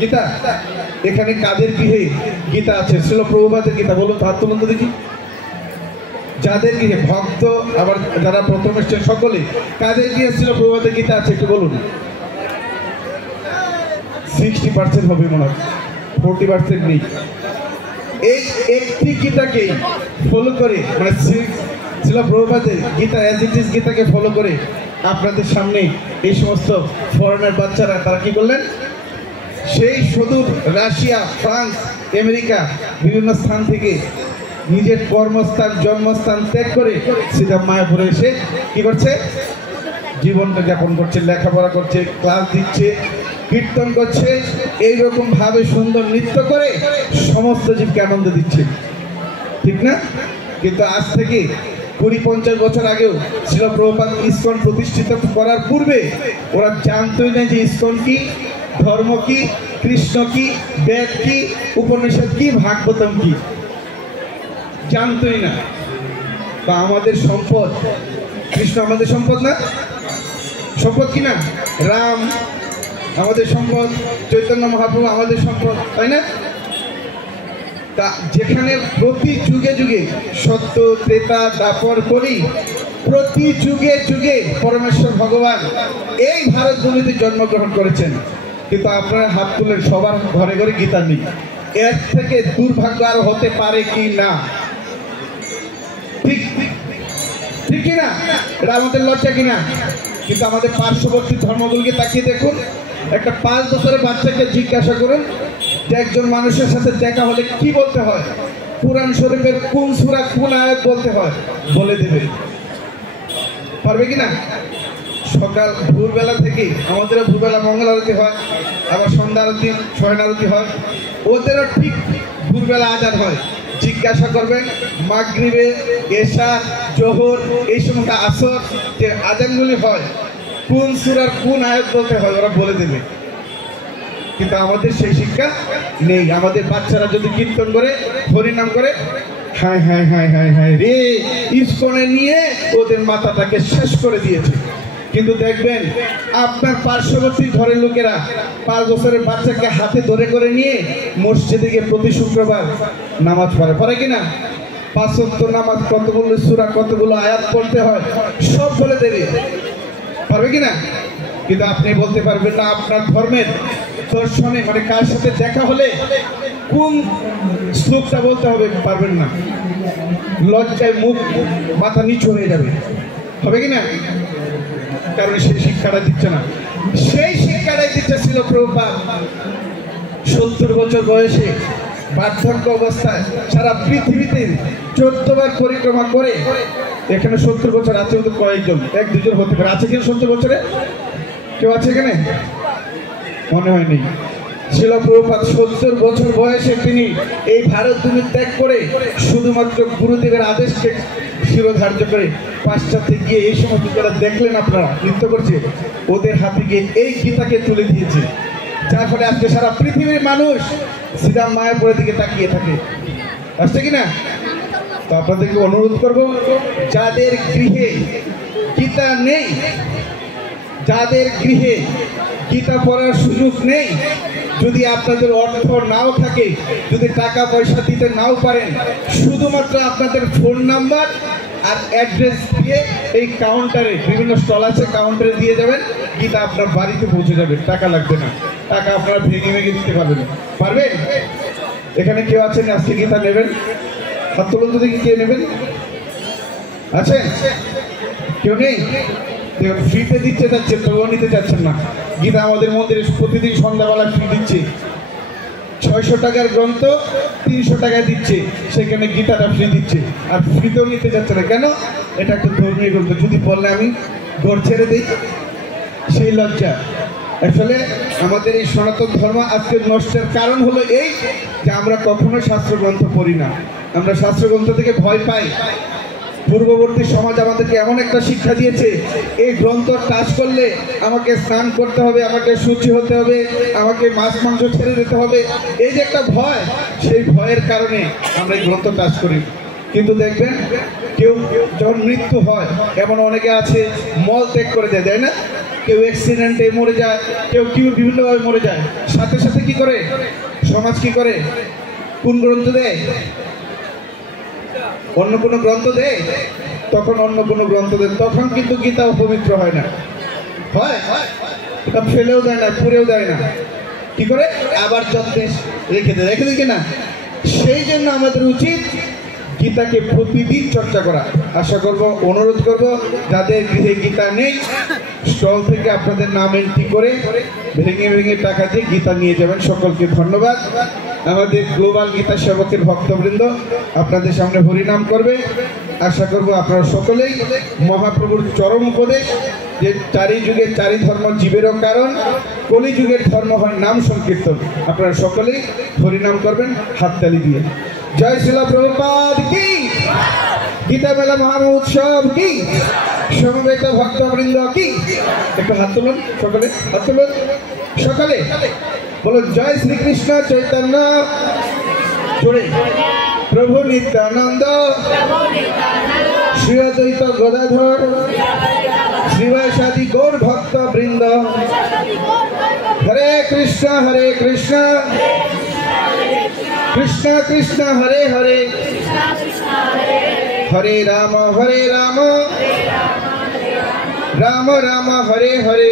গীতা এখানে কাদের গৃহে গীতা আছে? শ্রীল প্রভুপাদের গীতা বলুন, হাত তুলুন তো দেখি। যাদের গৃহে ভক্ত আবার যারা প্রথম এসছেন সকলে, কাদের গৃহে শ্রীল প্রভুপাদের গীতা আছে একটু বলুন। 60% হবে মনে হয়, 40% নেই। এই একটি গীতাকেই ফলো করে, মানে শ্রীল প্রভুপাদের গীতা অ্যাজ ইট ইজ গীতাকে ফলো করে আপনাদের সামনে এই সমস্ত ফরেনার বাচ্চারা তারা কি করলেন, সেই সুদূর রাশিয়া, ফ্রান্স, আমেরিকা বিভিন্ন স্থান থেকে নিজের কর্মস্থান জন্মস্থান ত্যাগ করে সিধা মায়াপুরে এসে কি করছে, জীবনটা যাপন করছে, লেখাপড়া করছে, ক্লাস দিচ্ছে, কীর্তন করছে, এইরকম ভাবে সুন্দর নৃত্য করে সমস্ত জীবকে আনন্দ দিচ্ছে, ঠিক না? কিন্তু আজ থেকে 20-50 বছর আগেও শ্রীল প্রভুপাদ ইসকন প্রতিষ্ঠিত করার পূর্বে ওরা জানতই না যে ইসকন কি, ধর্ম কি, কৃষ্ণ কি, বেদ কি, উপনিষদ কি, ভাগবতম কি, জানতই না। বা আমাদের সম্পদ কৃষ্ণ, আমাদের সম্পদ না? সম্পদ কি না? রাম আমাদের সম্পদ, চৈতন্য মহাপ্রভু আমাদের সম্পদ, তাই না? তা যেখানে প্রতি যুগে যুগে সত্য ত্রেতা দাপর করি, প্রতি যুগে যুগে পরমেশ্বর ভগবান এই ভারত ভূমিতে জন্মগ্রহণ করেছেন, কিন্তু আপনারা হাত তুলেন সবার ঘরে ঘরে গীতা নেই। এর থেকে দুর্ভাগ্য আর হতে পারে কি না? ঠিক ঠিক কিনা? এটা আমাদের লজ্জা কিনা? কিন্তু আমাদের পার্শ্ববর্তী ধর্মগুলোকে তাকিয়ে দেখুন, একটা 5 বছরের বাচ্চাকে জিজ্ঞাসা করুন যে একজন মানুষের সাথে দেখা হলে কি বলতে হয়, কুরআন শরীফের কোন সূরা কোন আয়াত বলতে হয়, বলে দেবে। পারবে কিনা? সকাল ভোরবেলা থেকে আমাদেরও ভোরবেলা মঙ্গল আরতি হয়, আবার সন্ধ্যা আরতি, শয়ন আরতি হয়, ওদেরও ঠিক ভোরবেলা আজান হয়। জিজ্ঞাসা করবেন মাগরিবে, এশা, জোহর, এই সমস্ত আসর যে আজানগুলি হয় কোন সূরার কোন আয়াত বলতে হয়, ওরা বলে দেবে। কিন্তু আমাদের সেই শিক্ষা নেই। আমাদের বাচ্চারা যদি কীর্তন করে, হরিনাম করে, হায় হায় হায় হায় হায় রে, ইসকনে নিয়ে ওদের মাথাটাকে শেষ করে দিয়েছে। কিন্তু দেখবেন আপনার পার্শ্ববর্তী ঘরের লোকেরা 5 বছরের বাচ্চাকে হাতে ধরে করে নিয়ে মসজিদে গিয়ে প্রতি শুক্রবার নামাজ পড়ে কিনা? 5 ওয়াক্ত নামাজ, কতগুলো সূরা, কতগুলো আয়াত পড়তে হয় সব বলে দেবে, পারবে কিনা? কিন্তু আপনি বলতে পারবেন না আপনার ধর্মের দর্শনে, মানে কার সাথে দেখা হলে কোন শ্লোকটা বলতে হবে, পারবেন না। লজ্জায় মুখ মাথা নিচু হয়ে যাবে, হবে কিনা? কারণ সেই শিক্ষাটা দিচ্ছে না। সেই শিক্ষাটাই দিচ্ছে শ্রীল প্রভুপাদ। 70 বছর বয়সে বার্ধক্য অবস্থায় সারা পৃথিবীতে 14 বার পরিক্রমা করে, এখানে 70 বছর আছে তো কয়েকজন, 1-2 জন হতে পারে, আছে কিনা 70 বছরে? কেউ আছে এখানে? মনে হয় নেই। শ্রীল প্রভুপাদ 70 বছর বয়সে তিনি এই ভারত ভূমি ত্যাগ করে শুধুমাত্র গুরুদেবের আদেশকে শিরোধার্য করে পাশ্চাত্যে গিয়ে এই সমস্ত যারা দেখলেন আপনারা নৃত্য করছে, ওদের হাতে গিয়ে এই গীতাকে তুলে দিয়েছে, যার ফলে আজকে সারা পৃথিবীর মানুষ সিধা মায়াপুরের দিকে তাকিয়ে থাকে। আসছে কিনা? তো আপনাদেরকে অনুরোধ করব, যাদের গৃহে গীতা নেই, যাদের গৃহে গীতা পড়ার সুযোগ নেই, যদি আপনাদের অর্থ নাও থাকে, যদি টাকা পয়সা দিতে নাও পারেন, শুধুমাত্র আপনাদের ফোন নাম্বার আর অ্যাড্রেস দিয়ে এই কাউন্টারে, বিভিন্ন স্টল আছে, কাউন্টারে দিয়ে যাবেন, গীতা আপনার বাড়িতে পৌঁছে যাবে, টাকা লাগবে না। টাকা আপনারা ভেঙে ভেঙে দিতে পারবেন। পারবেন? এখানে কেউ আছেন আজকে গীতা নেবেন? হাত তুলুন তো দেখি, কে নেবেন? আছে কেউ? নেই। ফ্রিতে দিচ্ছে যাচ্ছেন, তবুও নিতে চাচ্ছেন না। গীতা আমাদের মন্দিরে প্রতিদিন সন্ধ্যাবেলা ফ্রি দিচ্ছে। 600 টাকার গ্রন্থ 300 টাকায় দিচ্ছে, সেখানে গীতাটা ফ্রি দিচ্ছে, আর ফ্রিতেও নিতে যাচ্ছে না। কেন? এটা একটা ধর্মীয় গ্রন্থ, যদি বললে আমি ঘর ছেড়ে দিই, সেই লজ্জা। আসলে আমাদের এই সনাতন ধর্ম আজকে নষ্টের কারণ হলো এই যে আমরা কখনো শাস্ত্রগ্রন্থ পড়ি না, আমরা শাস্ত্রগ্রন্থ থেকে ভয় পাই। পূর্ববর্তী সমাজ আমাদেরকে এমন একটা শিক্ষা দিয়েছে, এই গ্রন্থ টাচ করলে আমাকে স্নান করতে হবে, আমাকে শুচি হতে হবে, আমাকে মাছ মাংস ছেড়ে দিতে হবে, এই যে একটা ভয়, সেই ভয়ের কারণে আমরা এই গ্রন্থ টাচ করি। কিন্তু দেখবেন কেউ যখন মৃত্যু হয়, এমন অনেকে আছে মল ত্যাগ করে দেয়, তাই না? কেউ অ্যাক্সিডেন্টে মরে যায়, কেউ বিভিন্নভাবে মরে যায়, সাথে সাথে কি করে সমাজ কি করে? কোন গ্রন্থ দেয়? অন্য কোনো গ্রন্থ দেয়? তখন অন্য কোনো গ্রন্থ দেয়, তখন কিন্তু গীতা অপবিত্র হয় না, হয় এটা ফেলেও দেয় না, পুড়েও দেয় না, কি করে? আবার যত্নে রেখে দেয় কিনা? সেই জন্য আমাদের উচিত গীতাকে প্রতিদিন চর্চা করা। আশা করব, অনুরোধ করব, যাদের গৃহে গীতা নেই স্টল থেকে আপনাদের নাম এন্ট্রি করে ভেঙে ভেঙে টাকা দিয়ে গীতা নিয়ে যাবেন। সকলকে ধন্যবাদ। আমাদের গ্লোবাল গীতা সেবকের ভক্তবৃন্দ আপনাদের সামনে হরিনাম করবে। আশা করব আপনারা সকলেই মহাপ্রভুর চরম উপদেশ যে চারি যুগের চারি ধর্ম জীবেরও কারণ, কলিযুগের ধর্ম হয় নাম সংকীর্তন, আপনারা সকলেই হরিনাম করবেন হাততালি দিয়ে। জয় শ্রীলা প্রভুপাদ কি, গীতা মেলা মহামহোৎসব কি, সমবেত ভক্তবৃন্দ কি। একটু হাত তুলুন, সকলে হাত তুলুন, সকলে বলুন জয় শ্রীকৃষ্ণ চৈতন্য, জোরে প্রভু নিত্যানন্দ, শ্রী অদ্বৈত গদাধর শ্রীবাসাদি গৌর ভক্ত বৃন্দ, হরে কৃষ্ণ কৃষ্ণ কৃষ্ণ হরে হরে, হরে রাম রাম রাম হরে হরে।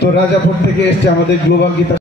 তো রাজাপুর থেকে এসছে আমাদের গ্লোবাল গীতা